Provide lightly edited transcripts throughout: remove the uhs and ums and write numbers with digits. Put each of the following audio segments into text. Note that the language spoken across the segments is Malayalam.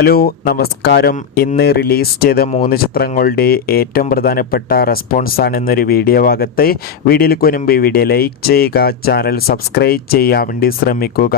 ഹലോ നമസ്കാരം. ഇന്ന് റിലീസ് ചെയ്ത 3 ചിത്രങ്ങളുടെ ഏറ്റവും പ്രധാനപ്പെട്ട റെസ്പോൺസാണ് എന്നൊരു വീഡിയോ ഭാഗത്ത്. വീഡിയോയിലേക്ക് മുൻപ് വീഡിയോ ലൈക്ക് ചെയ്യുക, ചാനൽ സബ്സ്ക്രൈബ് ചെയ്യാൻ വേണ്ടി ശ്രമിക്കുക.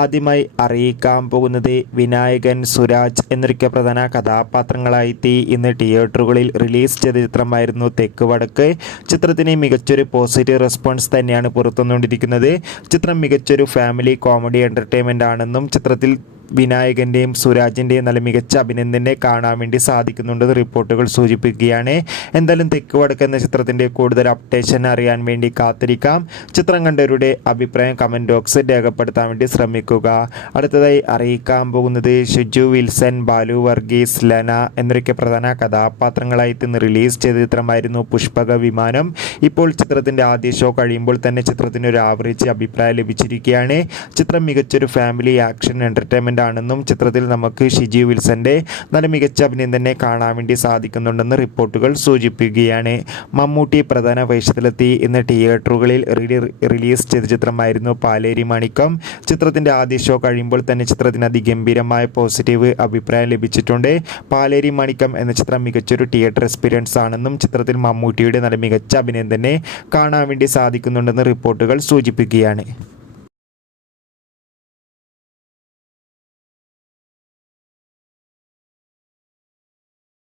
ആദ്യമായി അറിയിക്കാൻ പോകുന്നത് വിനായകൻ, സുരാജ് എന്നൊക്കെ പ്രധാന കഥാപാത്രങ്ങളായി ഇന്ന് തിയേറ്ററുകളിൽ റിലീസ് ചെയ്ത ചിത്രമായിരുന്നു തെക്ക് വടക്ക്. ചിത്രത്തിന് മികച്ചൊരു പോസിറ്റീവ് റെസ്പോൺസ് തന്നെയാണ് പുറത്തുവന്നുകൊണ്ടിരിക്കുന്നത്. ചിത്രം മികച്ചൊരു ഫാമിലി കോമഡി എൻ്റർടൈൻമെൻ്റ് ആണെന്നും ചിത്രത്തിൽ വിനായകൻ്റെയും സുരാജിൻ്റെയും നല്ല മികച്ച അഭിനന്ദനെ കാണാൻ വേണ്ടി സാധിക്കുന്നുണ്ടെന്ന് റിപ്പോർട്ടുകൾ സൂചിപ്പിക്കുകയാണ്. എന്തായാലും തെക്ക് വടക്ക് എന്ന ചിത്രത്തിൻ്റെ കൂടുതൽ അപ്ഡേഷൻ അറിയാൻ വേണ്ടി കാത്തിരിക്കാം. ചിത്രം കണ്ടവരുടെ അഭിപ്രായം കമൻറ്റ് ബോക്സിൽ രേഖപ്പെടുത്താൻ വേണ്ടി ശ്രമിക്കുക. അടുത്തതായി അറിയിക്കാൻ പോകുന്നത് ഷിജു വിൽസൺ, ബാലു വർഗീസ്, ലന എന്നൊക്കെ പ്രധാന കഥാപാത്രങ്ങളായി ഇന്ന് റിലീസ് ചെയ്ത ചിത്രമായിരുന്നു പുഷ്പക വിമാനം. ഇപ്പോൾ ചിത്രത്തിൻ്റെ ആദ്യ ഷോ കഴിയുമ്പോൾ തന്നെ ചിത്രത്തിന് ഒരു ആവറേജ് അഭിപ്രായം ലഭിച്ചിരിക്കുകയാണ്. ചിത്രം മികച്ചൊരു ഫാമിലി ആക്ഷൻ എൻ്റർടൈൻമെൻ്റ് ആണെന്നും ചിത്രത്തിൽ നമുക്ക് ഷിജു വിൽസന്റെ നല്ല മികച്ച അഭിനയം തന്നെ കാണാൻ വേണ്ടി സാധിക്കുന്നുണ്ടെന്ന് റിപ്പോർട്ടുകൾ സൂചിപ്പിക്കുകയാണ്. മമ്മൂട്ടി പ്രധാന വേഷത്തിലെത്തി ഇന്ന് തിയേറ്ററുകളിൽ റിലീസ് ചെയ്ത ചിത്രമായിരുന്നു പാലേരി മാണിക്കം. ചിത്രത്തിന്റെ ആദ്യ ഷോ കഴിയുമ്പോൾ തന്നെ ചിത്രത്തിന് അതിഗംഭീരമായ പോസിറ്റീവ് അഭിപ്രായം ലഭിച്ചിട്ടുണ്ട്. പാലേരി മാണിക്കം എന്ന ചിത്രം മികച്ചൊരു തിയേറ്റർ എക്സ്പീരിയൻസ് ആണെന്നും ചിത്രത്തിൽ മമ്മൂട്ടിയുടെ നല്ല മികച്ച അഭിനയം തന്നെ കാണാൻ വേണ്ടി സാധിക്കുന്നുണ്ടെന്ന് റിപ്പോർട്ടുകൾ സൂചിപ്പിക്കുകയാണ്.